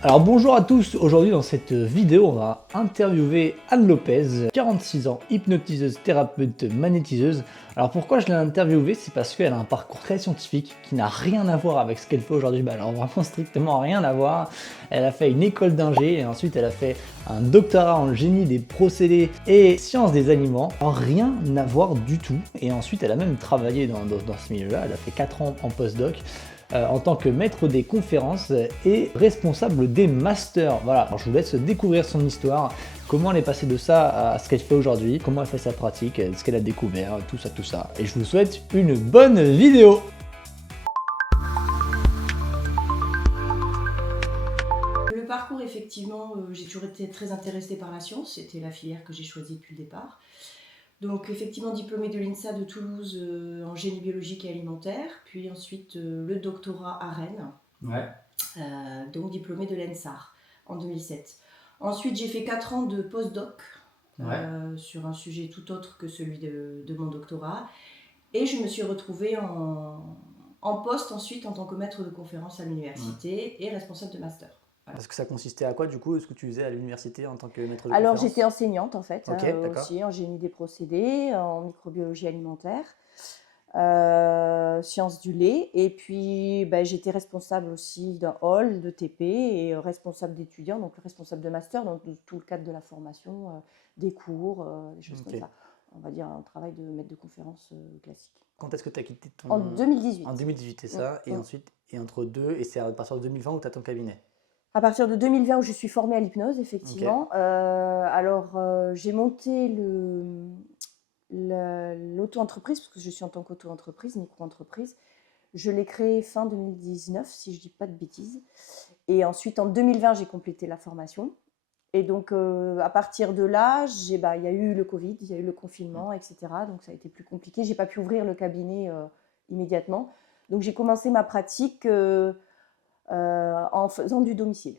Alors bonjour à tous, aujourd'hui dans cette vidéo on va interviewer Anne Lopez, 46 ans, hypnotiseuse, thérapeute, magnétiseuse. Alors pourquoi je l'ai interviewée? C'est parce qu'elle a un parcours très scientifique qui n'a rien à voir avec ce qu'elle fait aujourd'hui. Alors vraiment strictement rien à voir. Elle a fait une école d'ingé et ensuite elle a fait un doctorat en génie des procédés et sciences des aliments. Alors rien à voir du tout. Et ensuite elle a même travaillé dans ce milieu-là, elle a fait 4 ans en postdoc. En tant que maître des conférences et responsable des masters. Voilà, alors je vous laisse découvrir son histoire, comment elle est passée de ça à ce qu'elle fait aujourd'hui, comment elle fait sa pratique, ce qu'elle a découvert, tout ça, tout ça. Et je vous souhaite une bonne vidéo. Le parcours, effectivement, j'ai toujours été très intéressée par la science, c'était la filière que j'ai choisie depuis le départ. Donc effectivement diplômée de l'INSA de Toulouse en génie biologique et alimentaire, puis ensuite le doctorat à Rennes, donc diplômée de l'ENSAR en 2007. Ensuite j'ai fait 4 ans de postdoc sur un sujet tout autre que celui de mon doctorat, et je me suis retrouvée en poste ensuite en tant que maître de conférence à l'université et responsable de master. Parce que ça consistait à quoi du coup, ce que tu faisais à l'université en tant que maître de Alors conférence? j'étais enseignante en fait, Ok, d'accord. aussi en génie des procédés, en microbiologie alimentaire, sciences du lait, et puis j'étais responsable aussi d'un hall de TP et responsable d'étudiants, donc responsable de master, dans tout le cadre de la formation, des cours, des choses comme ça. On va dire un travail de maître de conférence classique. Quand est-ce que tu as quitté ton... En 2018. En 2018, c'est ça. Et ensuite, et entre deux, et c'est à partir de 2020 où tu as ton cabinet. À partir de 2020 où je suis formée à l'hypnose, effectivement. J'ai monté l'auto-entreprise, parce que je suis en tant qu'auto-entreprise, micro-entreprise. Je l'ai créée fin 2019, si je ne dis pas de bêtises. Et ensuite, en 2020, j'ai complété la formation. Et donc, à partir de là, il y a eu le Covid, il y a eu le confinement, etc. Donc, ça a été plus compliqué. Je n'ai pas pu ouvrir le cabinet immédiatement. Donc, j'ai commencé ma pratique en faisant du domicile.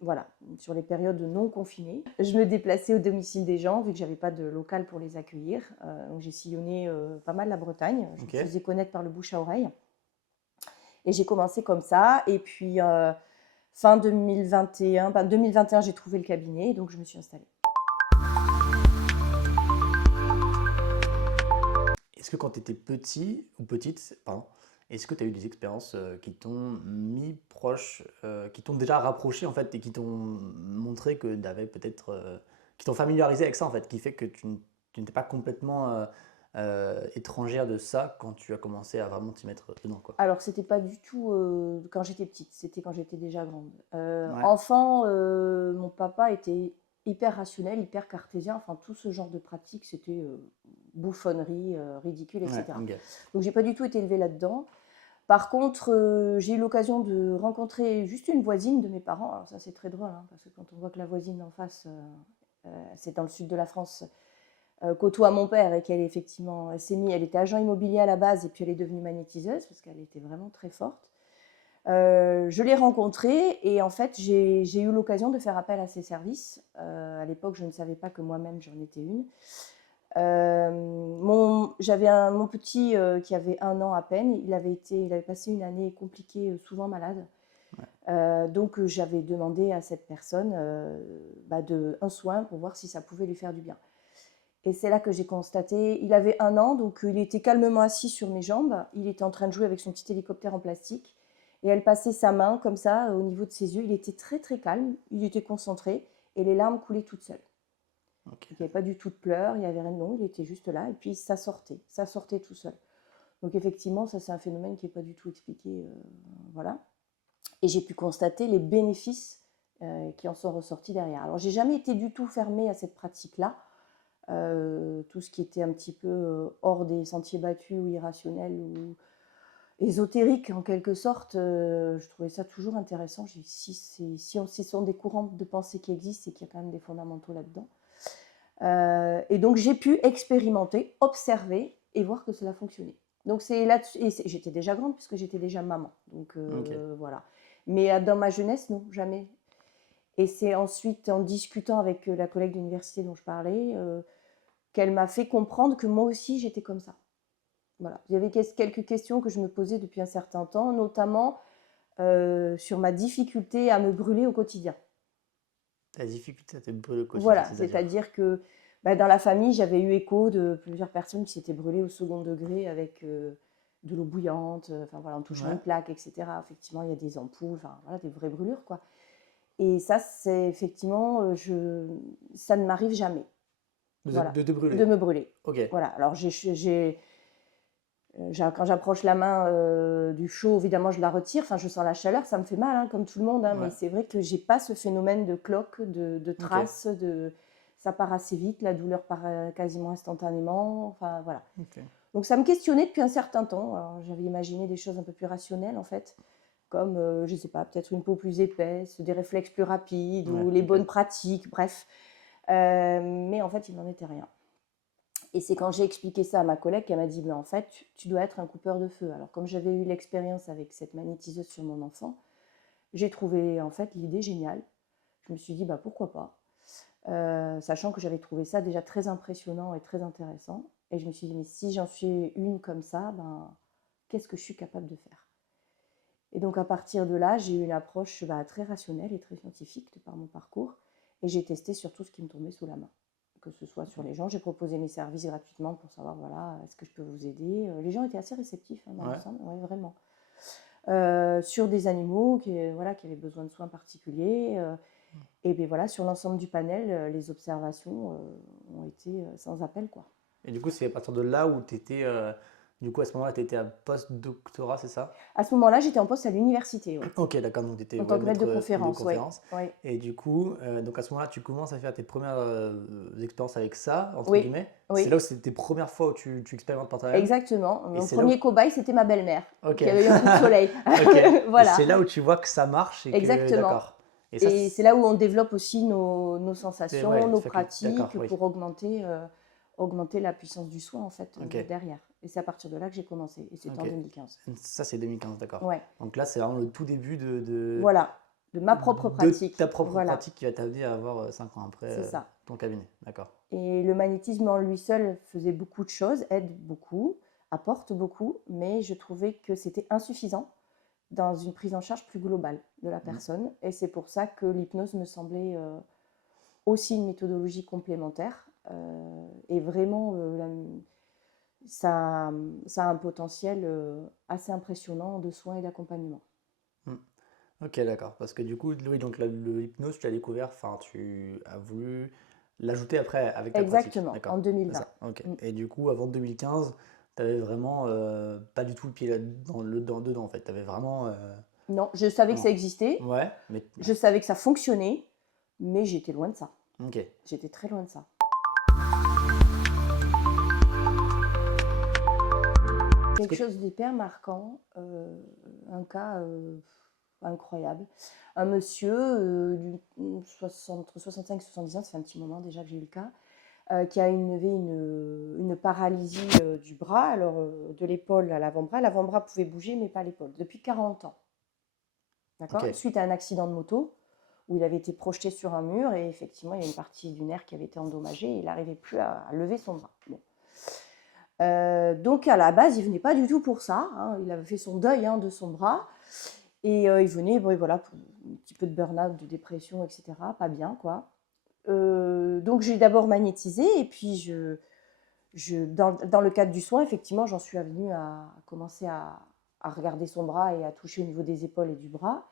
Voilà, sur les périodes non confinées. Je me déplaçais au domicile des gens, vu que j'avais pas de local pour les accueillir. Donc j'ai sillonné pas mal la Bretagne. Je me faisais connaître par le bouche à oreille. Et j'ai commencé comme ça. Et puis fin 2021, j'ai trouvé le cabinet, donc je me suis installée. Est-ce que quand tu étais petit ou petite, pardon, est-ce que tu as eu des expériences qui t'ont mis proche, qui t'ont déjà rapproché en fait et qui t'ont montré que tu avais peut-être, qui t'ont familiarisé avec ça en fait, qui fait que tu n'étais pas complètement étrangère de ça quand tu as commencé à vraiment t'y mettre dedans quoi. Alors, c'était pas du tout quand j'étais petite, c'était quand j'étais déjà grande. Enfant, mon papa était hyper rationnel, hyper cartésien, enfin tout ce genre de pratique, c'était bouffonnerie, ridicule, etc. Donc, j'ai pas du tout été élevée là-dedans. Par contre, j'ai eu l'occasion de rencontrer juste une voisine de mes parents. Alors, ça, c'est très drôle, hein, parce que quand on voit que la voisine en face, c'est dans le sud de la France, côtoie mon père et qu'elle effectivement, elle était agent immobilier à la base et puis elle est devenue magnétiseuse parce qu'elle était vraiment très forte. Je l'ai rencontrée et en fait j'ai eu l'occasion de faire appel à ses services. À l'époque, je ne savais pas que moi-même j'en étais une. J'avais mon petit qui avait 1 an à peine. Il avait passé une année compliquée, souvent malade. Donc j'avais demandé à cette personne un soin pour voir si ça pouvait lui faire du bien. Et c'est là que j'ai constaté, il avait 1 an, donc il était calmement assis sur mes jambes, il était en train de jouer avec son petit hélicoptère en plastique, et elle passait sa main comme ça au niveau de ses yeux, il était très très calme, il était concentré, et les larmes coulaient toutes seules. Il n'y avait pas du tout de pleurs, il n'y avait rien, non, il était juste là, et puis ça sortait tout seul. Donc effectivement, ça c'est un phénomène qui n'est pas du tout expliqué, voilà. Et j'ai pu constater les bénéfices qui en sont ressortis derrière. Alors j'ai jamais été du tout fermée à cette pratique-là, tout ce qui était un petit peu hors des sentiers battus ou irrationnel ou ésotérique en quelque sorte, je trouvais ça toujours intéressant. Si ce sont des courants de pensée qui existent, c'est qu'il y a quand même des fondamentaux là-dedans. Et donc j'ai pu expérimenter, observer et voir que cela fonctionnait. Donc c'est là-dessus, et j'étais déjà grande puisque j'étais déjà maman. Donc voilà. Mais dans ma jeunesse, non, jamais. Et c'est ensuite en discutant avec la collègue d'université dont je parlais, qu'elle m'a fait comprendre que moi aussi j'étais comme ça. Voilà. Il y avait quelques questions que je me posais depuis un certain temps, notamment sur ma difficulté à me brûler au quotidien. Ta difficulté à te brûler au quotidien, Voilà, c'est-à-dire? c'est-à-dire que dans la famille, j'avais eu écho de plusieurs personnes qui s'étaient brûlées au second degré avec de l'eau bouillante, enfin voilà, en touchant Ouais. une plaque, etc. Effectivement, il y a des ampoules, enfin voilà, des vraies brûlures, quoi. Et ça, c'est effectivement, ça ne m'arrive jamais, voilà, De te brûler? de me brûler. Ok. Voilà, alors quand j'approche la main du chaud, évidemment, je la retire, enfin, je sens la chaleur, ça me fait mal, hein, comme tout le monde, hein, Ouais. mais c'est vrai que j'ai pas ce phénomène de cloque, de traces, ça part assez vite, la douleur part quasiment instantanément, enfin voilà. Ok. Donc ça me questionnait depuis un certain temps. Alors, j'avais imaginé des choses un peu plus rationnelles en fait, comme je sais pas, peut-être une peau plus épaisse, des réflexes plus rapides Ouais, ou les ok. bonnes pratiques, bref. Mais en fait, il n'en était rien. Et c'est quand j'ai expliqué ça à ma collègue qu'elle m'a dit, mais en fait, tu dois être un coupeur de feu. Alors comme j'avais eu l'expérience avec cette magnétiseuse sur mon enfant, j'ai trouvé en fait l'idée géniale. Je me suis dit, bah pourquoi pas. Sachant que j'avais trouvé ça déjà très impressionnant et très intéressant. Et je me suis dit, mais si j'en suis une comme ça, ben, qu'est-ce que je suis capable de faire? Et donc à partir de là, j'ai eu une approche très rationnelle et très scientifique de par mon parcours. Et j'ai testé sur tout ce qui me tombait sous la main. Que ce soit sur les gens, j'ai proposé mes services gratuitement pour savoir, voilà, est-ce que je peux vous aider? Les gens étaient assez réceptifs, hein, dans l'ensemble, ouais, vraiment. Sur des animaux voilà, qui avaient besoin de soins particuliers. Et bien voilà, sur l'ensemble du panel, les observations ont été sans appel, quoi. Et du coup, c'est à partir de là où tu étais. Du coup, à ce moment-là, tu étais à post-doctorat, c'est ça? À ce moment-là, j'étais en poste à l'université, ouais, Ok, d'accord, donc tu étais en tant que maître de maître de conférence, ouais, conférence. ouais. Et du coup, donc à ce moment-là, tu commences à faire tes premières expériences avec ça, entre Oui, guillemets. C'est oui, là où c'était tes premières fois où tu expérimentes par toi-même. exactement. Et Mon c'est là où. premier cobaye, c'était ma belle-mère, Ok. qui avait eu un coup de soleil. Ok. Et Voilà, c'est là où tu vois que ça marche et que. exactement. D'accord. Et ça, Et c'est là où on développe aussi nos sensations, ouais, nos d'accord, pratiques oui. pour augmenter la puissance du soin, en fait, Ok. derrière. Et c'est à partir de là que j'ai commencé. Et c'était en Ok. 2015. Ça, c'est 2015, d'accord. Ouais, Donc là, c'est vraiment le tout début voilà, de ma propre de pratique. ta propre Voilà, pratique qui va t'amener à avoir 5 ans après c'est ça. ton cabinet. D'accord. Et le magnétisme en lui seul faisait beaucoup de choses, aide beaucoup, apporte beaucoup, mais je trouvais que c'était insuffisant dans une prise en charge plus globale de la personne. Et c'est pour ça que l'hypnose me semblait aussi une méthodologie complémentaire. Et vraiment, ça, ça a un potentiel assez impressionnant de soins et d'accompagnement. Hmm. Ok, d'accord. Parce que du coup, oui, donc l'hypnose, tu l'as découvert, enfin, tu as voulu l'ajouter après avec ta pratique. Exactement, en D'accord. C'est 2020. ça. Ok. Mm. Et du coup, avant 2015, tu avais vraiment pas du tout le pied là, dedans, en fait. Tu avais vraiment. Non, je savais que Non. ça existait, Ouais, mais. je savais que ça fonctionnait, mais j'étais loin de ça. Ok. J'étais très loin de ça. Est-ce Quelque que. chose d'hyper marquant, un cas incroyable. Un monsieur entre 65 et 70 ans, ça fait un petit moment déjà que j'ai eu le cas, qui a une paralysie du bras, alors de l'épaule à l'avant-bras. L'avant-bras pouvait bouger, mais pas l'épaule, depuis 40 ans. D'accord? Ok. Suite à un accident de moto, où il avait été projeté sur un mur, et effectivement, il y a une partie du nerf qui avait été endommagée, et il n'arrivait plus à lever son bras. Bon. Donc à la base, il venait pas du tout pour ça, hein. Il avait fait son deuil, hein, de son bras, et il venait, bon, voilà, pour un petit peu de burn-out, de dépression, etc. Pas bien, quoi. Donc j'ai d'abord magnétisé, et puis dans le cadre du soin, effectivement, j'en suis venue à commencer à regarder son bras et à toucher au niveau des épaules et du bras.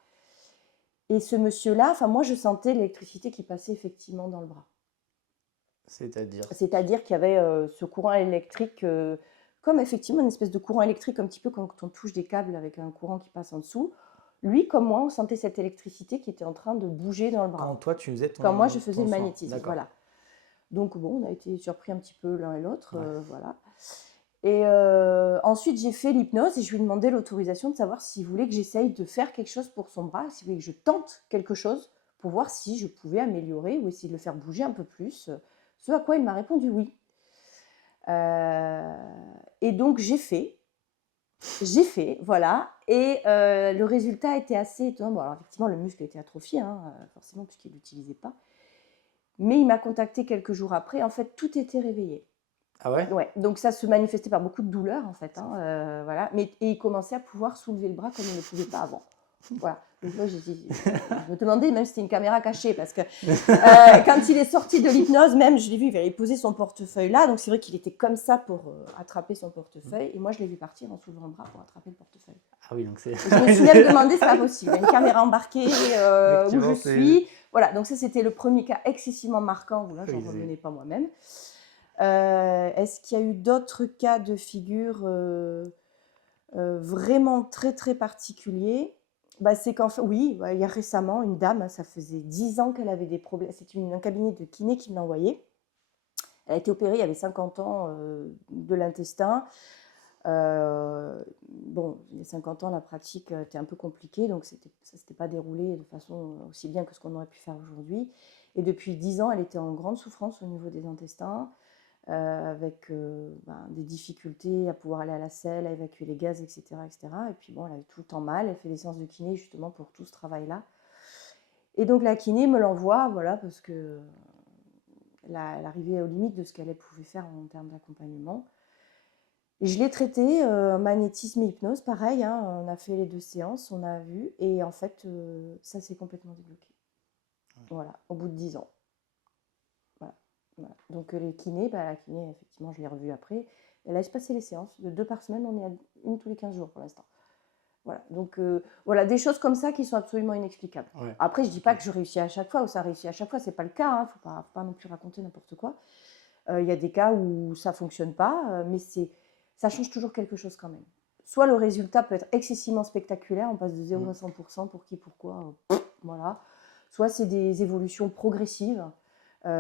Et ce monsieur-là, enfin moi, je sentais l'électricité qui passait effectivement dans le bras. C'est-à-dire. C'est-à-dire qu'il y avait ce courant électrique, comme effectivement une espèce de courant électrique, un petit peu quand on touche des câbles avec un courant qui passe en dessous. Lui, comme moi, on sentait cette électricité qui était en train de bouger dans le bras. Quand toi, tu faisais Quand moi, je faisais ton le soin. magnétisme. D'accord. Voilà. Donc bon, on a été surpris un petit peu l'un et l'autre. Ouais. Voilà. Et ensuite, j'ai fait l'hypnose et je lui ai demandé l'autorisation de savoir s'il voulait que j'essaye de faire quelque chose pour son bras, s'il voulait que je tente quelque chose pour voir si je pouvais améliorer ou essayer de le faire bouger un peu plus. Ce à quoi il m'a répondu oui. Et donc j'ai fait, voilà. Et le résultat était assez étonnant. Bon, alors effectivement, le muscle était atrophié, hein, forcément, puisqu'il ne l'utilisait pas. Mais il m'a contacté quelques jours après. En fait, tout était réveillé. Ah ouais? Ouais, donc ça se manifestait par beaucoup de douleur, en fait, hein, voilà. Et il commençait à pouvoir soulever le bras comme il ne pouvait pas avant. Voilà. Donc moi, je me demandais même si c'était une caméra cachée, parce que quand il est sorti de l'hypnose, même, je l'ai vu, il avait posé son portefeuille là, donc c'est vrai qu'il était comme ça pour attraper son portefeuille, et moi, je l'ai vu partir en soulevant le bras pour attraper le portefeuille. Ah oui, donc c'est... Et je me suis même demandé, c'est pas possible, il y a une caméra embarquée où Effectivement, je c'est... suis. Voilà, donc ça, c'était le premier cas excessivement marquant, où là, je n'en Oui, revenais pas moi-même. Est-ce qu'il y a eu d'autres cas de figure vraiment très, très particuliers? Bah, c'est qu'en fait, oui, il y a récemment une dame, ça faisait 10 ans qu'elle avait des problèmes. C'est un cabinet de kiné qui me l'a envoyée. Elle a été opérée, il y avait 50 ans de l'intestin. Bon, il y a 50 ans, la pratique était un peu compliquée, donc ça ne s'était pas déroulé de façon aussi bien que ce qu'on aurait pu faire aujourd'hui. Et depuis 10 ans, elle était en grande souffrance au niveau des intestins, avec des difficultés à pouvoir aller à la selle, à évacuer les gaz, etc., etc. Et puis bon, elle avait tout le temps mal, elle fait des séances de kiné justement pour tout ce travail-là. Et donc la kiné me l'envoie, voilà, parce que elle arrivait aux limites de ce qu'elle pouvait faire en termes d'accompagnement. Et je l'ai traité, magnétisme et hypnose, pareil, hein, on a fait les 2 séances, on a vu, et en fait, ça s'est complètement débloqué. Voilà, au bout de 10 ans. Voilà, voilà. Donc les kinés, la kiné, effectivement, je l'ai revue après. Elle laisse passer les séances, de 2 par semaine, on est à une tous les 15 jours pour l'instant. Voilà, donc voilà, des choses comme ça qui sont absolument inexplicables. Ouais. Après, je ne dis pas que je réussis à chaque fois ou ça réussit à chaque fois, ce n'est pas le cas, hein, faut pas non plus raconter n'importe quoi. Il y a des cas où ça ne fonctionne pas, mais ça change toujours quelque chose quand même. Soit le résultat peut être excessivement spectaculaire, on passe de 0 à 100%, pour qui, pourquoi, voilà. Soit c'est des évolutions progressives, et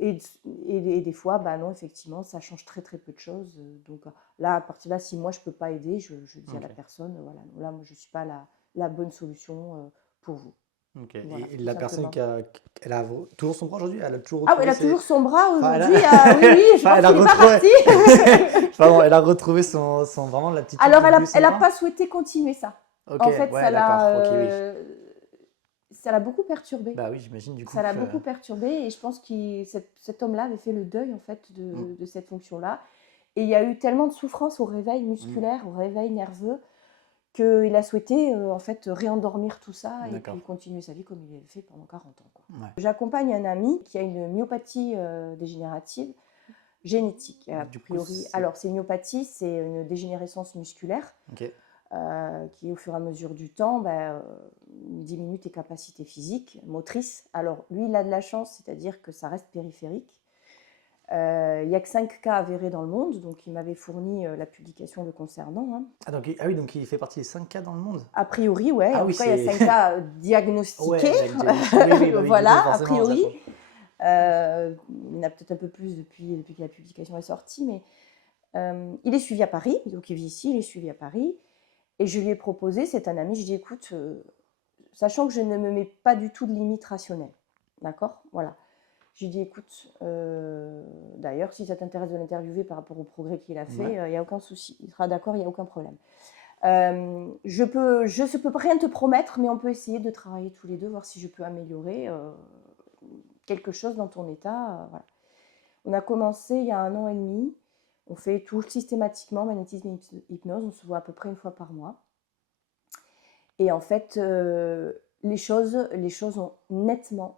des fois, non, effectivement, ça change très très peu de choses. Donc là, à partir de là, si moi je ne peux pas aider, je dis à la personne, voilà, là, moi, je ne suis pas la bonne solution pour vous. Okay. Voilà, Et la personne elle a toujours son bras aujourd'hui? Elle a toujours Ah oui, retrouvé elle a toujours son bras Enfin, aujourd'hui. Oui, je pense qu'il n'est pas parti. Pardon, elle a retrouvé vraiment l'attitude Alors, de bouger son elle n'a bras? pas souhaité continuer ça. Ok, En fait, ouais, d'accord, ok, oui. ça l'a beaucoup perturbée. Bah oui, j'imagine du coup. Ça l'a beaucoup perturbée, et je pense que cet homme-là avait fait le deuil en fait de cette fonction-là. Et il y a eu tellement de souffrance au réveil musculaire, au réveil nerveux, qu'il a souhaité en fait réendormir tout ça et puis continuer sa vie comme il avait fait pendant 40 ans. Quoi. Ouais. J'accompagne un ami qui a une myopathie dégénérative génétique, a priori. Alors, c'est une myopathie, c'est une dégénérescence musculaire. Okay. Qui, au fur et à mesure du temps, diminue tes capacités physiques, motrices. Alors, lui, il a de la chance, c'est-à-dire que ça reste périphérique. Il n'y a que 5 cas avérés dans le monde, donc il m'avait fourni la publication le concernant. Hein. Ah oui, donc il fait partie des 5 cas dans le monde? A priori, ouais. En tout cas, il y a 5 cas diagnostiqués. Oui, voilà, a priori. Il y en a peut-être un peu plus depuis que la publication est sortie, mais il est suivi à Paris, donc il vit ici, il est suivi à Paris. Et je lui ai proposé, c'est un ami, je lui ai dit, écoute, sachant que je ne me mets pas du tout de limite rationnelle, d'accord? Voilà. Je lui ai dit, écoute, d'ailleurs, si ça t'intéresse de l'interviewer par rapport au progrès qu'il a fait, il n'y a aucun souci. Il sera d'accord, il n'y a aucun problème. Je ne peux rien te promettre, mais on peut essayer de travailler tous les deux, voir si je peux améliorer quelque chose dans ton état. Voilà. On a commencé il y a 1 an et demi. On fait tout systématiquement, magnétisme et hypnose. On se voit à peu près 1 fois par mois. Et en fait, les choses ont nettement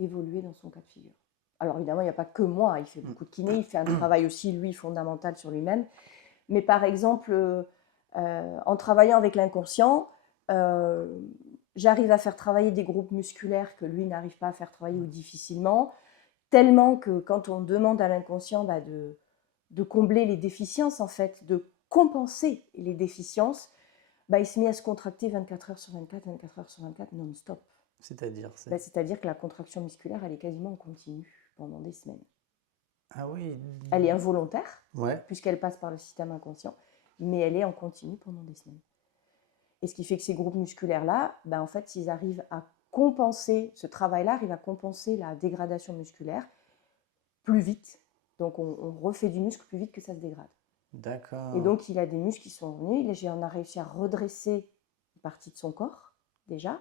évolué dans son cas de figure. Alors évidemment, il n'y a pas que moi. Il fait beaucoup de kiné. Il fait un travail aussi, lui, fondamental sur lui-même. Mais par exemple, en travaillant avec l'inconscient, j'arrive à faire travailler des groupes musculaires que lui n'arrive pas à faire travailler ou difficilement. Tellement que quand on demande à l'inconscient de combler les déficiences, en fait, de compenser les déficiences, il se met à se contracter 24 heures sur 24, 24 heures sur 24, non-stop. C'est-à-dire C'est-à-dire que la contraction musculaire, elle est quasiment en continu pendant des semaines. Ah oui. Elle est involontaire, ouais. puisqu'elle passe par le système inconscient, mais elle est en continu pendant des semaines. Et ce qui fait que ces groupes musculaires-là, en fait, ils arrivent à compenser, ce travail-là arrive à compenser la dégradation musculaire plus vite. Donc, on refait du muscle plus vite que ça se dégrade. D'accord. Et donc, il a des muscles qui sont revenus. On a réussi à redresser une partie de son corps, déjà.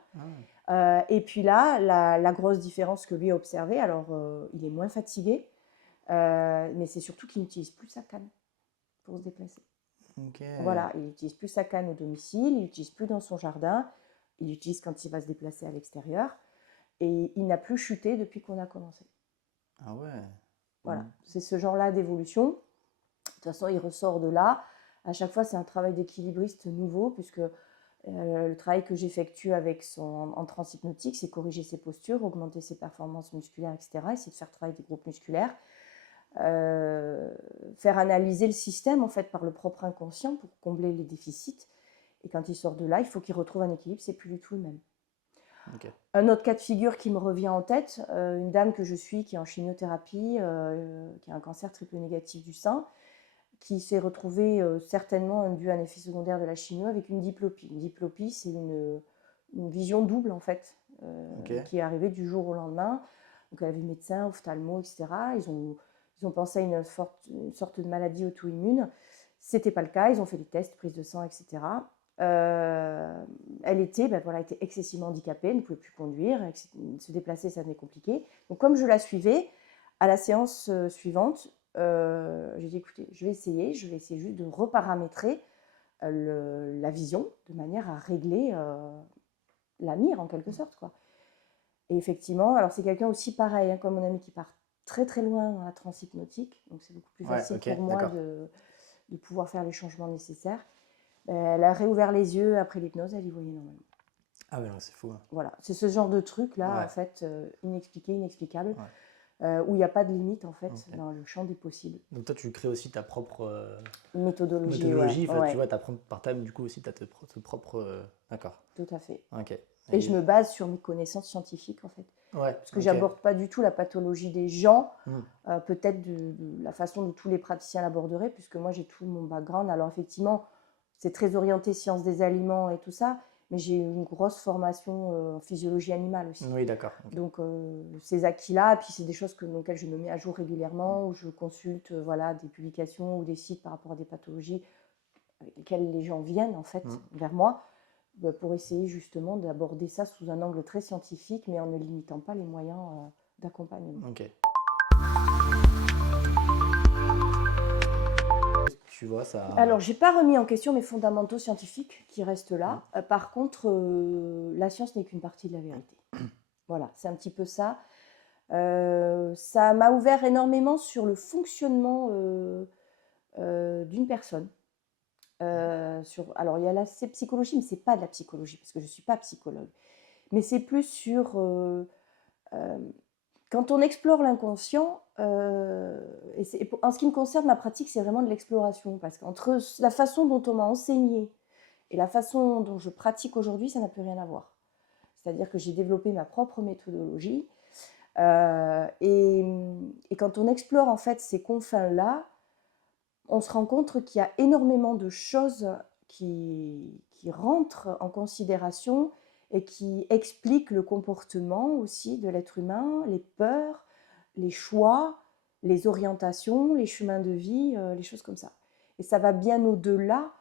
Et puis là, la grosse différence que lui a observée, alors, il est moins fatigué, mais c'est surtout qu'il n'utilise plus sa canne pour se déplacer. Ok. Voilà, il n'utilise plus sa canne au domicile, il n'utilise plus dans son jardin, il l'utilise quand il va se déplacer à l'extérieur. Et il n'a plus chuté depuis qu'on a commencé. Ah ouais. Voilà, c'est ce genre-là d'évolution. De toute façon, il ressort de là. À chaque fois, c'est un travail d'équilibriste nouveau, puisque le travail que j'effectue en transe hypnotique, c'est corriger ses postures, augmenter ses performances musculaires, etc. Essayer de faire travailler des groupes musculaires. Faire analyser le système, en fait, par le propre inconscient pour combler les déficits. Et quand il sort de là, il faut qu'il retrouve un équilibre. C'est plus du tout le même. Ok. Un autre cas de figure qui me revient en tête, une dame que je suis qui est en chimiothérapie, qui a un cancer triple négatif du sein, qui s'est retrouvée certainement dû à un effet secondaire de la chimio avec une diplopie. Une diplopie, c'est une vision double en fait, qui est arrivée du jour au lendemain. Donc elle a vu médecin, ophtalmo, etc. Ils ont pensé à une sorte de maladie auto-immune. C'était pas le cas, ils ont fait des tests, prise de sang, etc. Elle était excessivement handicapée, elle ne pouvait plus conduire, se déplacer, ça devenait compliqué. Donc comme je la suivais, à la séance suivante, j'ai dit écoutez, je vais essayer juste de reparamétrer la vision de manière à régler la mire en quelque sorte, quoi. Et effectivement, alors c'est quelqu'un aussi pareil, hein, comme mon ami qui part très très loin dans la transe hypnotique, donc c'est beaucoup plus facile pour moi de pouvoir faire les changements nécessaires. Elle a réouvert les yeux après l'hypnose, elle y voyait normalement. Ah ouais, c'est fou. Hein. Voilà, c'est ce genre de truc là, en fait, inexpliqué, inexplicable, où il n'y a pas de limite en fait dans le champ des possibles. Donc toi, tu crées aussi ta propre méthodologie. Tu vois, par ta du coup aussi, tu as ta propre... D'accord. Tout à fait. Ok. Et je me base sur mes connaissances scientifiques en fait. Ouais. Parce que j'aborde pas du tout la pathologie des gens, peut-être de la façon dont tous les praticiens l'aborderaient, puisque moi j'ai tout mon background. Alors effectivement, c'est très orienté sciences des aliments et tout ça, mais j'ai une grosse formation en physiologie animale aussi. Oui, d'accord. Okay. Donc ces acquis-là, puis c'est des choses auxquelles je me mets à jour régulièrement, où je consulte des publications ou des sites par rapport à des pathologies avec lesquelles les gens viennent en fait vers moi, pour essayer justement d'aborder ça sous un angle très scientifique, mais en ne limitant pas les moyens d'accompagnement. Ok. Tu vois, ça... Alors, j'ai pas remis en question mes fondamentaux scientifiques qui restent là. Par contre, la science n'est qu'une partie de la vérité. Voilà, c'est un petit peu ça. Ça m'a ouvert énormément sur le fonctionnement d'une personne. Alors, il y a la psychologie, mais ce n'est pas de la psychologie, parce que je ne suis pas psychologue. Mais c'est plus sur... quand on explore l'inconscient, en ce qui me concerne, ma pratique, c'est vraiment de l'exploration. Parce qu'entre la façon dont on m'a enseigné et la façon dont je pratique aujourd'hui, ça n'a plus rien à voir. C'est-à-dire que j'ai développé ma propre méthodologie. Et quand on explore en fait ces confins-là, on se rend compte qu'il y a énormément de choses qui rentrent en considération et qui expliquent le comportement aussi de l'être humain, les peurs, les choix, les orientations, les chemins de vie, les choses comme ça. Et ça va bien au-delà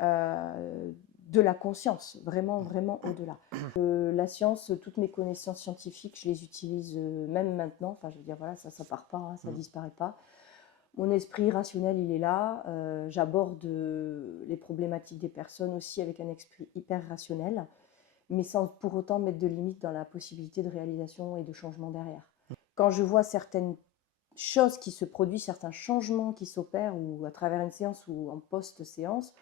de la conscience, vraiment, vraiment au-delà. La science, toutes mes connaissances scientifiques, je les utilise même maintenant. Enfin, je veux dire, voilà, ça ne part pas, hein, ça ne disparaît pas. Mon esprit rationnel, il est là. J'aborde les problématiques des personnes aussi avec un esprit hyper rationnel, mais sans pour autant mettre de limite dans la possibilité de réalisation et de changement derrière. Quand je vois certaines choses qui se produisent, certains changements qui s'opèrent, ou à travers une séance ou en post-séance,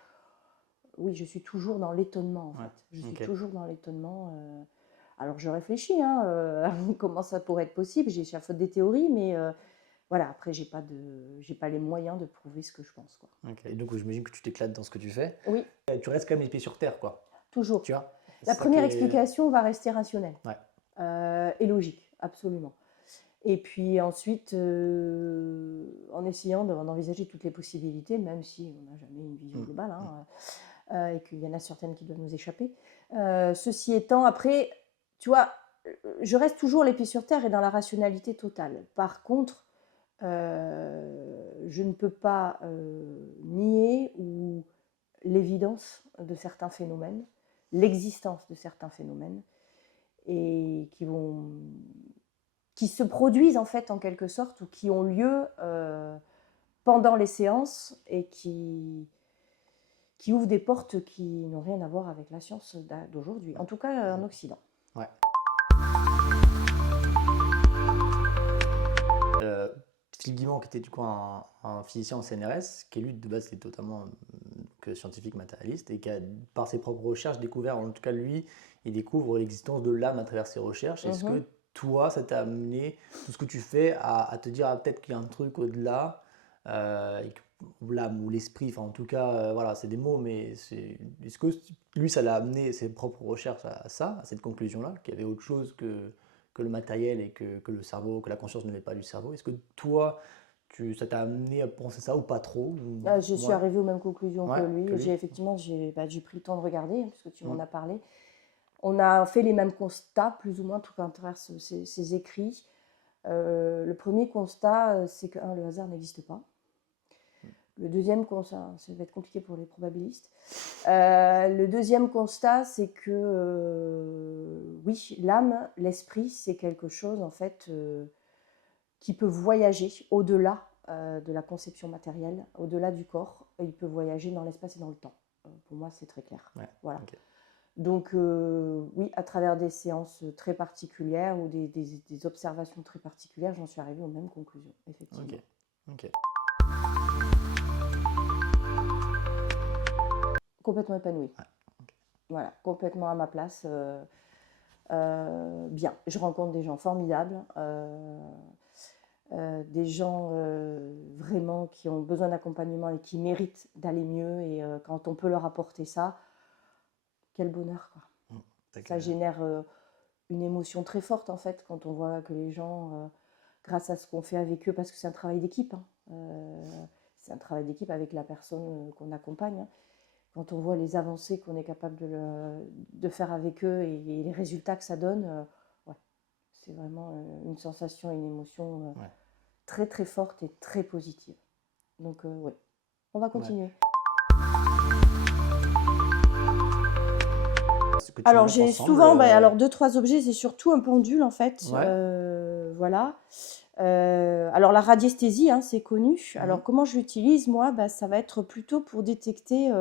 oui, je suis toujours dans l'étonnement, en fait. Je suis toujours dans l'étonnement. Alors, je réfléchis, comment ça pourrait être possible. J'échafaude des théories, mais voilà, après, j'ai pas les moyens de prouver ce que je pense, quoi. Okay. Et donc, j'imagine que tu t'éclates dans ce que tu fais. Oui. Tu restes quand même les pieds sur terre, quoi. Toujours. Tu vois, la première explication va rester rationnelle. Et logique, absolument. Et puis ensuite, en essayant d'envisager toutes les possibilités, même si on n'a jamais une vision globale, et qu'il y en a certaines qui doivent nous échapper. Ceci étant, après, tu vois, je reste toujours les pieds sur terre et dans la rationalité totale. Par contre, je ne peux pas nier l'évidence de certains phénomènes, l'existence de certains phénomènes, et qui se produisent en fait en quelque sorte, ou qui ont lieu pendant les séances, et qui qui ouvre des portes qui n'ont rien à voir avec la science d'aujourd'hui, en tout cas en Occident. Ouais. Philippe Guimand, qui était du coup un physicien en CNRS, qui lui de base était totalement scientifique matérialiste et qui a par ses propres recherches découvert, en tout cas lui, il découvre l'existence de l'âme à travers ses recherches. Est-ce que toi, ça t'a amené, tout ce que tu fais, à te dire peut-être qu'il y a un truc au-delà, l'âme ou l'esprit, enfin en tout cas, voilà, c'est des mots, mais est-ce que lui, ça l'a amené ses propres recherches à ça, à cette conclusion-là, qu'il y avait autre chose que le matériel et que le cerveau, que la conscience ne venait pas du cerveau? Est-ce que toi, ça t'a amené à penser ça ou pas trop? Je suis arrivée aux mêmes conclusions que lui. que lui. J'ai pris le temps de regarder, puisque tu m'en as parlé. On a fait les mêmes constats, plus ou moins, tout à travers ces écrits. Le premier constat, c'est que le hasard n'existe pas. Le deuxième constat, ça va être compliqué pour les probabilistes. Le deuxième constat, c'est que oui, l'âme, l'esprit, c'est quelque chose en fait qui peut voyager au-delà de la conception matérielle, au-delà du corps. Il peut voyager dans l'espace et dans le temps. Pour moi, c'est très clair. Ouais, voilà. Okay. Donc oui, à travers des séances très particulières ou des observations très particulières, j'en suis arrivée aux mêmes conclusions, effectivement. Okay. Complètement épanouie. Voilà, complètement à ma place. Bien, je rencontre des gens formidables, des gens vraiment qui ont besoin d'accompagnement et qui méritent d'aller mieux. Et quand on peut leur apporter ça, quel bonheur, quoi. Ça génère une émotion très forte, en fait, quand on voit que les gens, grâce à ce qu'on fait avec eux, parce que c'est un travail d'équipe, c'est un travail d'équipe avec la personne qu'on accompagne, quand on voit les avancées qu'on est capable de faire avec eux et les résultats que ça donne, ouais, c'est vraiment une sensation, une émotion très très forte et très positive. Donc oui, on va continuer. Alors j'ai souvent, alors 2-3 objets, c'est surtout un pendule en fait, voilà. Alors la radiesthésie, c'est connu. Alors comment je l'utilise moi, ça va être plutôt pour détecter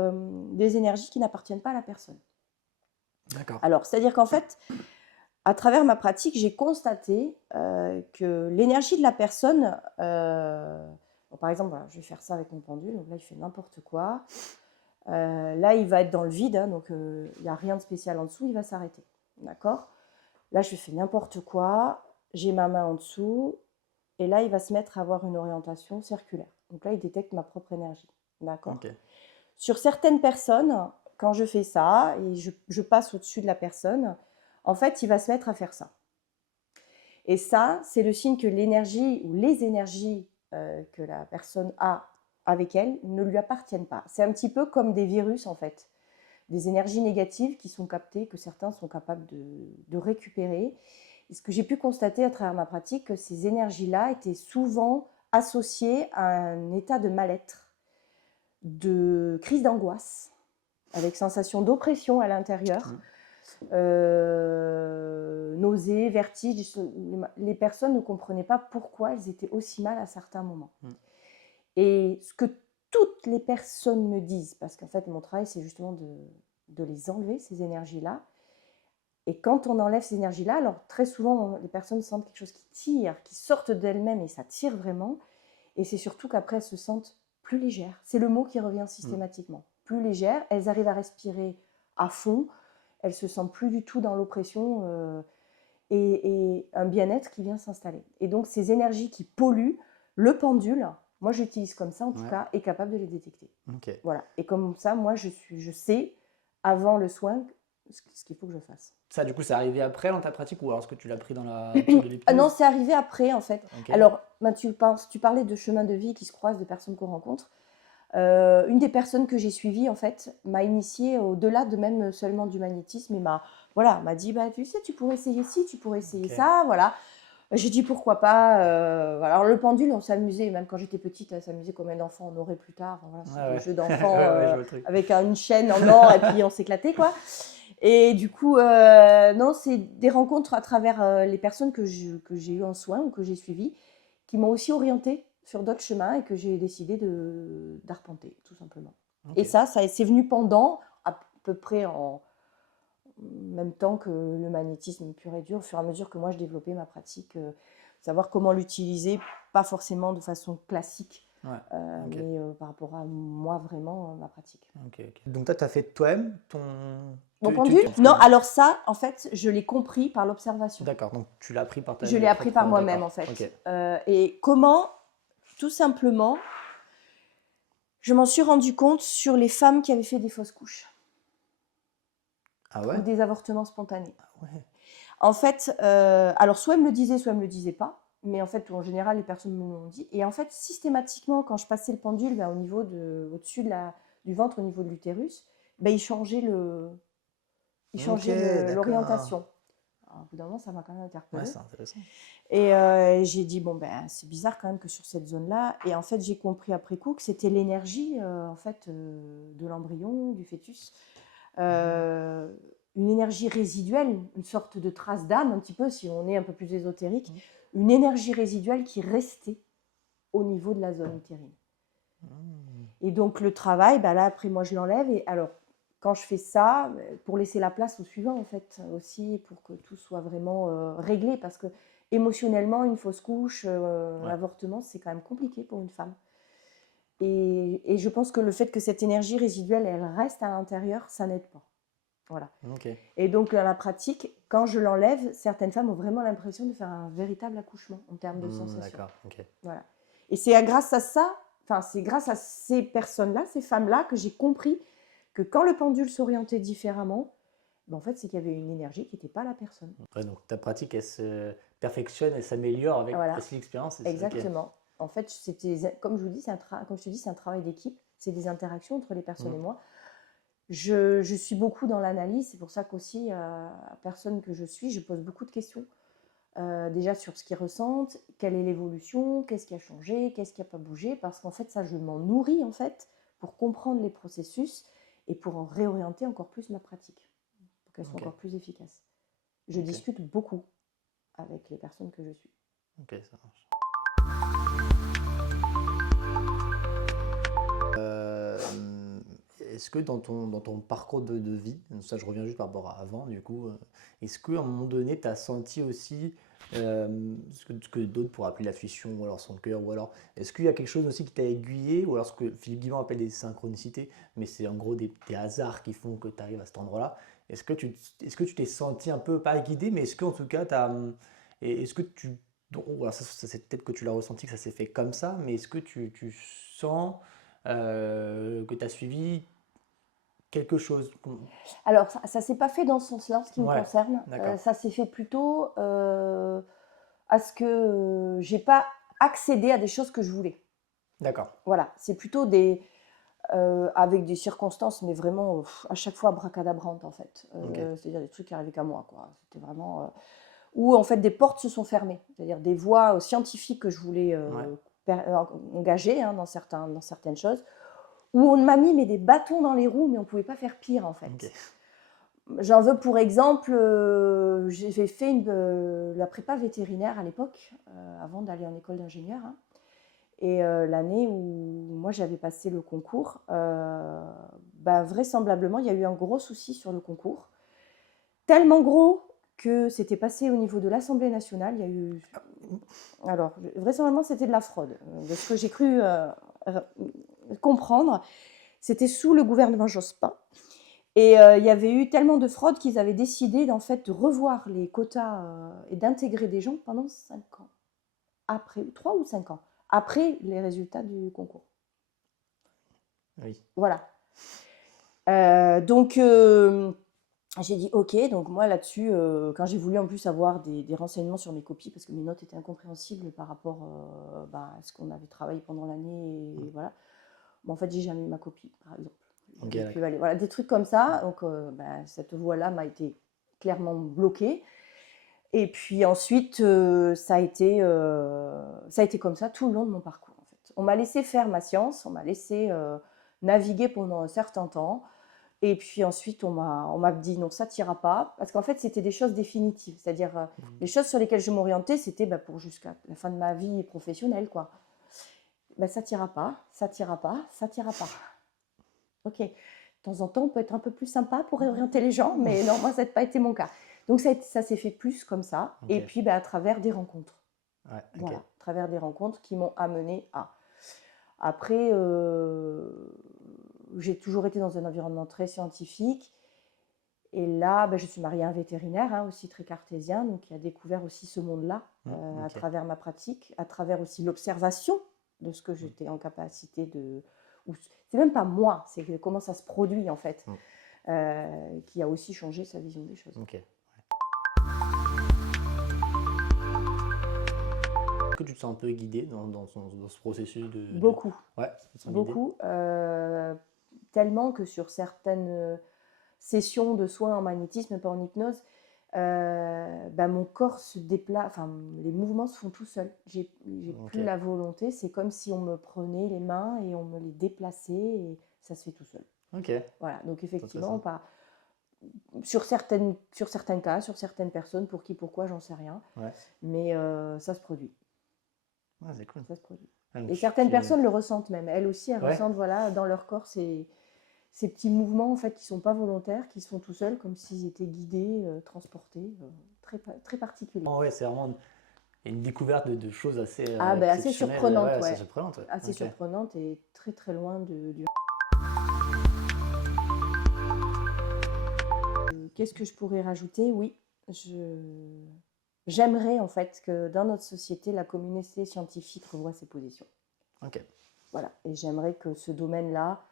des énergies qui n'appartiennent pas à la personne. D'accord. Alors c'est-à-dire qu'en fait, à travers ma pratique, j'ai constaté que l'énergie de la personne, par exemple, voilà, je vais faire ça avec mon pendule, donc là il fait n'importe quoi. Là, il va être dans le vide, donc il n'y a rien de spécial en dessous, il va s'arrêter. D'accord ? Là, je fais n'importe quoi, j'ai ma main en dessous, et là, il va se mettre à avoir une orientation circulaire. Donc là, il détecte ma propre énergie. D'accord ? Sur certaines personnes, quand je fais ça, et je passe au-dessus de la personne, en fait, il va se mettre à faire ça. Et ça, c'est le signe que l'énergie ou les énergies que la personne a avec elle ne lui appartiennent pas. C'est un petit peu comme des virus en fait, des énergies négatives qui sont captées, que certains sont capables de récupérer. Et ce que j'ai pu constater à travers ma pratique, que ces énergies-là étaient souvent associées à un état de mal-être, de crise d'angoisse, avec sensation d'oppression à l'intérieur, nausées, vertiges. Les personnes ne comprenaient pas pourquoi elles étaient aussi mal à certains moments. Et ce que toutes les personnes me disent, parce qu'en fait mon travail c'est justement de les enlever, ces énergies-là, et quand on enlève ces énergies-là, alors très souvent les personnes sentent quelque chose qui tire, qui sortent d'elles-mêmes et ça tire vraiment, et c'est surtout qu'après elles se sentent plus légères, c'est le mot qui revient systématiquement, plus légères, elles arrivent à respirer à fond, elles se sentent plus du tout dans l'oppression et un bien-être qui vient s'installer. Et donc ces énergies qui polluent, le pendule, moi j'utilise comme ça en tout cas, est capable de les détecter. Voilà. Et comme ça, moi je sais, avant le soin, ce qu'il faut que je fasse. Ça, du coup, c'est arrivé après dans ta pratique ou alors est-ce que tu l'as pris dans la tour de l'hypnose? Non, c'est arrivé après en fait. Alors, tu parlais de chemin de vie qui se croisent, de personnes qu'on rencontre. Une des personnes que j'ai suivies en fait m'a initiée au-delà de même seulement du magnétisme et m'a dit tu sais, tu pourrais essayer ci, tu pourrais essayer ça, voilà. J'ai dit pourquoi pas. Voilà. Alors le pendule, on s'amusait, même quand j'étais petite, on s'amusait combien d'enfants on aurait plus tard. Voilà, c'était des jeux d'enfants avec une chaîne en or et puis on s'éclatait quoi. Et du coup, non, c'est des rencontres à travers les personnes que j'ai eues en soins ou que j'ai suivies qui m'ont aussi orientée sur d'autres chemins et que j'ai décidé d'arpenter, tout simplement. Et Ok. ça c'est venu pendant, à peu près en même temps que le magnétisme pur et dur, au fur et à mesure que moi je développais ma pratique, savoir comment l'utiliser, pas forcément de façon classique, Ouais. Ok. mais par rapport à moi vraiment, ma pratique. Ok. Ok. Donc toi, tu as fait toi-même ton... Mon pendule? Non, alors ça, en fait, je l'ai compris par l'observation. D'accord, donc tu l'as appris par Je tes l'ai appris propres... par moi-même, D'accord, en fait. ok. Et comment? Tout simplement, je m'en suis rendu compte sur les femmes qui avaient fait des fausses couches Ah ou ouais? des avortements spontanés. Ouais. En fait, alors soit elles me le disaient, soit elles me le disaient pas. Mais en fait, en général, les personnes me l'ont dit. Et en fait, systématiquement, quand je passais le pendule au niveau au-dessus du ventre, au niveau de l'utérus, ben, il Ok, changeait d'accord. l'orientation. Alors, au bout d'un moment, ça m'a quand même Ouais, interpellée. c'est intéressant. Et j'ai dit, bon, ben, c'est bizarre quand même que sur cette zone-là. Et en fait, j'ai compris après coup que c'était l'énergie en fait, de l'embryon, du fœtus. Une énergie résiduelle, une sorte de trace d'âme, un petit peu, si on est un peu plus ésotérique, une énergie résiduelle qui restait au niveau de la zone utérine. Et donc, le travail, ben là, après, moi, je l'enlève. Et alors, quand je fais ça, pour laisser la place au suivant, en fait, aussi, pour que tout soit vraiment réglé, parce que émotionnellement, une fausse couche, Ouais. l'avortement, c'est quand même compliqué pour une femme. Et je pense que le fait que cette énergie résiduelle, elle reste à l'intérieur, ça n'aide pas. Voilà. Ok. Et donc, dans la pratique, quand je l'enlève, certaines femmes ont vraiment l'impression de faire un véritable accouchement en termes de sensations. D'accord, ok. Voilà. Et c'est grâce à ça, enfin, c'est grâce à ces personnes-là, ces femmes-là, que j'ai compris que quand le pendule s'orientait différemment, ben, en fait, c'est qu'il y avait une énergie qui n'était pas la personne. Ouais, donc ta pratique, elle se perfectionne, elle s'améliore avec Voilà, aussi l'expérience, c'est ça? Ok. exactement. En fait, c'était, comme je vous dis, comme je te dis, c'est un travail d'équipe, c'est des interactions entre les personnes et moi. Je suis beaucoup dans l'analyse, c'est pour ça qu'aussi, à personne que je suis, je pose beaucoup de questions. Déjà sur ce qu'ils ressentent, quelle est l'évolution, qu'est-ce qui a changé, qu'est-ce qui n'a pas bougé, parce qu'en fait, ça, je m'en nourris, en fait, pour comprendre les processus et pour en réorienter encore plus ma pratique, pour qu'elle soit Ok. encore plus efficace. Je Ok. discute beaucoup avec les personnes que je suis. Ok, ça marche. Est-ce que dans ton parcours de vie, ça je reviens juste par rapport à avant du coup, est-ce qu'à un moment donné tu as senti aussi ce que d'autres pourraient appeler la tuition ou alors son cœur, ou alors est-ce qu'il y a quelque chose aussi qui t'a aiguillé, ou alors ce que Philippe Guimond appelle des synchronicités, mais c'est en gros des hasards qui font que tu arrives à cet endroit-là. Est-ce que tu t'es senti un peu, pas guidé, mais est-ce qu'en tout cas est-ce que tu... alors ça, c'est peut-être que tu l'as ressenti, que ça s'est fait comme ça, mais est-ce que tu sens que tu as suivi quelque chose? Alors, ça ne s'est pas fait dans ce sens-là, en ce qui me Ouais, concerne. d'accord, Ça s'est fait plutôt à ce que j'ai pas accédé à des choses que je voulais. d'accord. Voilà, c'est plutôt avec des circonstances, mais vraiment à chaque fois abracadabrantes en fait. Ok, C'est-à-dire des trucs qui arrivaient qu'à moi, quoi. C'était vraiment où en fait des portes se sont fermées, c'est-à-dire des voies scientifiques que je voulais ouais, engager dans certaines choses, où on m'a mis mais des bâtons dans les roues, mais on pouvait pas faire pire en ok, fait. J'en veux pour exemple, j'ai fait la prépa vétérinaire à l'époque, avant d'aller en école d'ingénieur. Hein. Et l'année où moi j'avais passé le concours, bah, vraisemblablement, il y a eu un gros souci sur le concours. Tellement gros que c'était passé au niveau de l'Assemblée nationale. Il y a eu... Alors, vraisemblablement, c'était de la fraude. De ce que j'ai cru comprendre, c'était sous le gouvernement Jospin. Et il y avait eu tellement de fraude qu'ils avaient décidé en fait, de revoir les quotas et d'intégrer des gens pendant 5 ans. Après, 3 ou 5 ans. Après les résultats du concours. oui, Voilà. Donc, j'ai dit OK. Donc, moi, là-dessus, quand j'ai voulu en plus avoir des renseignements sur mes copies, parce que mes notes étaient incompréhensibles par rapport à ce qu'on avait travaillé pendant l'année, et voilà. Bon, en fait, j'ai jamais eu ma copie, par exemple. ok, Et puis, d'accord. voilà, des trucs comme ça. Donc, cette voie-là m'a été clairement bloquée. Et puis ensuite, ça a été comme ça tout le long de mon parcours, en fait. On m'a laissé faire ma science, on m'a laissé naviguer pendant un certain temps. Et puis ensuite, on m'a dit non, ça t'ira pas. Parce qu'en fait, c'était des choses définitives. C'est-à-dire, les choses sur lesquelles je m'orientais, c'était pour jusqu'à la fin de ma vie professionnelle, quoi. Ça t'ira pas, ça t'ira pas, ça t'ira pas. Ok. De temps en temps, on peut être un peu plus sympa pour réorienter les gens, mais non, moi, ça n'a pas été mon cas. Donc, ça s'est fait plus comme ça. Ok. Et puis, à travers des rencontres. Ouais, ok. Voilà, à travers des rencontres qui m'ont amené à. Après, j'ai toujours été dans un environnement très scientifique. Et là, je suis mariée à un vétérinaire, hein, aussi très cartésien, donc qui a découvert aussi ce monde-là à Ok. travers ma pratique, à travers aussi l'observation de ce que j'étais en capacité de. C'est même pas moi, c'est comment ça se produit en fait, qui a aussi changé sa vision des choses. Ok. Est-ce que tu te sens un peu guidé dans ce processus de... Beaucoup. Ouais, tu te sens guidé. Beaucoup. Tellement que sur certaines sessions de soins en magnétisme, pas en hypnose, mon corps se déplace, enfin les mouvements se font tout seuls. J'ai plus la volonté, c'est comme si on me prenait les mains et on me les déplaçait et ça se fait tout seul. Ok. Voilà, donc effectivement, pas sur certains cas, sur certaines personnes, pour qui, pourquoi, j'en sais rien, Ouais. mais ça se produit. Ouais, c'est cool. Ça se produit. Ah, Et certaines personnes le ressentent même. Elles aussi, elles Ouais. ressentent voilà, dans leur corps ces petits mouvements en fait, qui ne sont pas volontaires, qui se font tout seuls, comme s'ils étaient guidés, transportés, très, très particulier. Oh, ouais, c'est vraiment une découverte de choses assez assez surprenante, ouais, ouais. assez surprenante. Ouais. Assez surprenante et très très loin du... Qu'est-ce que je pourrais rajouter? Oui, j'aimerais en fait que dans notre société, la communauté scientifique revoie ses positions. Ok. Voilà, et j'aimerais que ce domaine-là,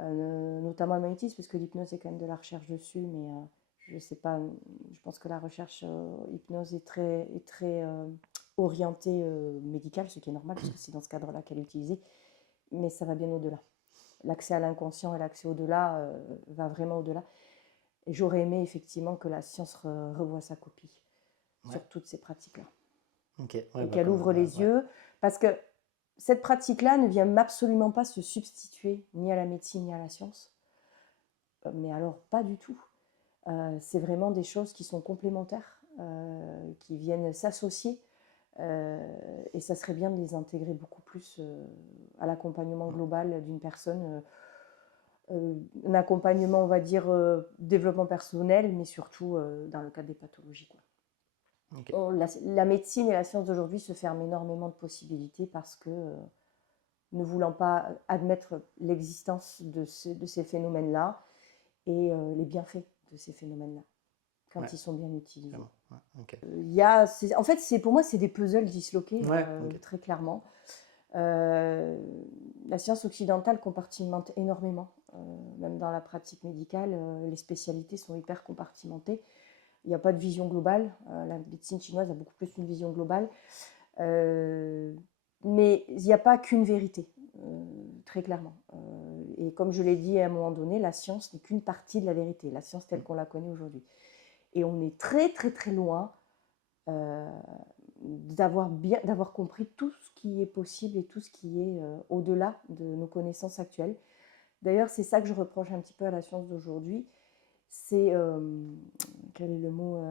notamment le magnétisme, parce que l'hypnose est quand même de la recherche dessus, mais je sais pas, je pense que la recherche hypnose est très orientée médicale, ce qui est normal, parce que c'est dans ce cadre-là qu'elle est utilisée, mais ça va bien au-delà. L'accès à l'inconscient et l'accès au-delà va vraiment au-delà. Et j'aurais aimé effectivement que la science revoie sa copie sur toutes ces pratiques-là. Okay. Ouais, et qu'elle ouvre les yeux, parce que cette pratique-là ne vient absolument pas se substituer ni à la médecine ni à la science. Mais alors, pas du tout. C'est vraiment des choses qui sont complémentaires, qui viennent s'associer. Et ça serait bien de les intégrer beaucoup plus à l'accompagnement global d'une personne. Un accompagnement, on va dire, développement personnel, mais surtout dans le cadre des pathologies, quoi. Okay. La médecine et la science d'aujourd'hui se ferment énormément de possibilités parce que, ne voulant pas admettre l'existence de ces phénomènes-là et les bienfaits de ces phénomènes-là, quand ils sont bien utilisés. Ouais, okay. En fait, pour moi, c'est des puzzles disloqués, très clairement. La science occidentale compartimente énormément. Même dans la pratique médicale, les spécialités sont hyper compartimentées. Il n'y a pas de vision globale. La médecine chinoise a beaucoup plus une vision globale. Mais il n'y a pas qu'une vérité, très clairement. Et comme je l'ai dit à un moment donné, la science n'est qu'une partie de la vérité, la science telle qu'on la connaît aujourd'hui. Et on est très très très loin d'avoir compris tout ce qui est possible et tout ce qui est au-delà de nos connaissances actuelles. D'ailleurs, c'est ça que je reproche un petit peu à la science d'aujourd'hui. C'est, quel est le mot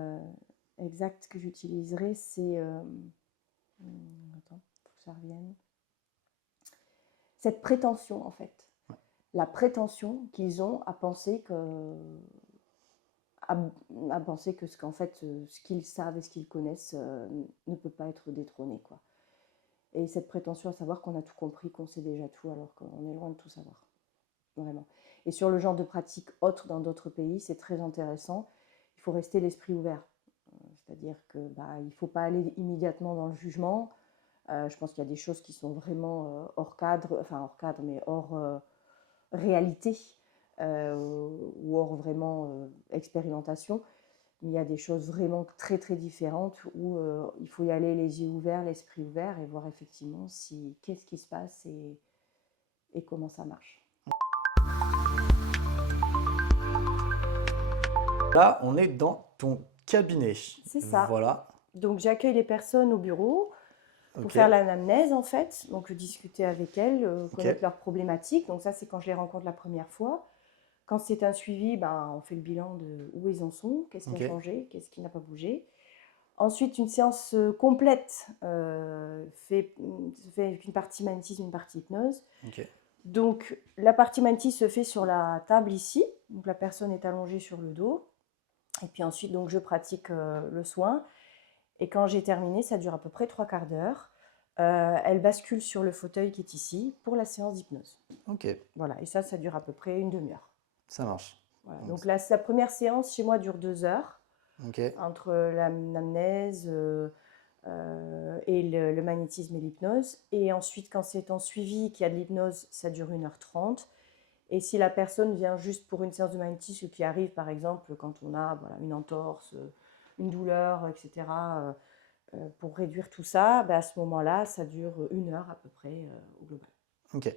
exact que j'utiliserai? C'est, attends, il faut que ça revienne. Cette prétention, en fait. Ouais. La prétention qu'ils ont à penser que, qu'en fait, ce qu'ils savent et ce qu'ils connaissent ne peut pas être détrôné, quoi. Et cette prétention à savoir qu'on a tout compris, qu'on sait déjà tout, alors qu'on est loin de tout savoir. Vraiment. Et sur le genre de pratiques autres dans d'autres pays, c'est très intéressant. Il faut rester l'esprit ouvert. C'est-à-dire qu'il ne faut pas aller immédiatement dans le jugement. Je pense qu'il y a des choses qui sont vraiment hors cadre, mais hors réalité, ou hors vraiment expérimentation. Mais il y a des choses vraiment très très différentes où il faut y aller les yeux ouverts, l'esprit ouvert et voir effectivement qu'est-ce qui se passe et comment ça marche. Là, on est dans ton cabinet. C'est ça. Voilà. Donc, j'accueille les personnes au bureau pour faire l'anamnèse, en fait. Donc, discuter avec elles, connaître leurs problématiques. Donc, ça, c'est quand je les rencontre la première fois. Quand c'est un suivi, on fait le bilan de où ils en sont, qu'est-ce qui a changé, qu'est-ce qui n'a pas bougé. Ensuite, une séance complète se fait avec une partie magnétisme, une partie hypnose. Donc, la partie magnétisme se fait sur la table ici. Donc, la personne est allongée sur le dos. Et puis ensuite, donc, je pratique le soin. Et quand j'ai terminé, ça dure à peu près 3/4 d'heure. Elle bascule sur le fauteuil qui est ici pour la séance d'hypnose. Ok, Voilà, et ça dure à peu près une demi-heure. ça marche. Voilà. Donc, Donc, la première séance chez moi dure 2 heures, ok, entre l'amnèse et le magnétisme et l'hypnose. Et ensuite, quand c'est en suivi qu'il y a de l'hypnose, ça dure 1h30. Et si la personne vient juste pour une séance de magnétisme, qui arrive par exemple quand on a voilà, une entorse, une douleur, etc., pour réduire tout ça, à ce moment-là, ça dure 1 heure à peu près au global. ok.